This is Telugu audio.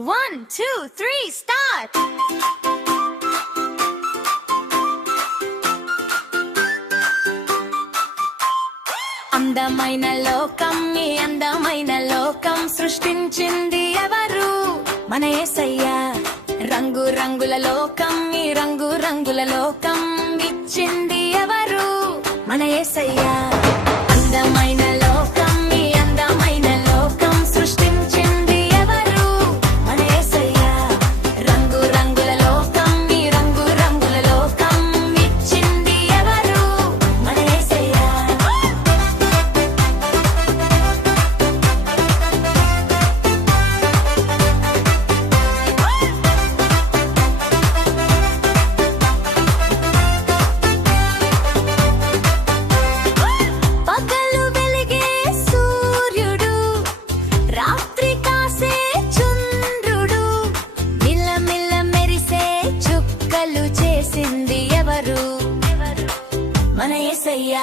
1, 2, 3, start! అందమైన లోకం ఈ అందమైన లోకం సృష్టించింది ఎవరు? మన యేసయ్య. రంగు రంగుల లోకం ఈ రంగు రంగుల లోకం ఇచ్చింది ఎవరు? మన యేసయ్య. అందమైన లోకం ఈ అందమైన లోకం సృష్టించింది ఎవరు? మన యేసయ్య. రంగు రంగుల లోకం ఈ రంగు రంగుల లోకం ఇచ్చింది ఎవరు? మన యేసయ్య. చేసింది ఎవరు? మన యేసయ్య.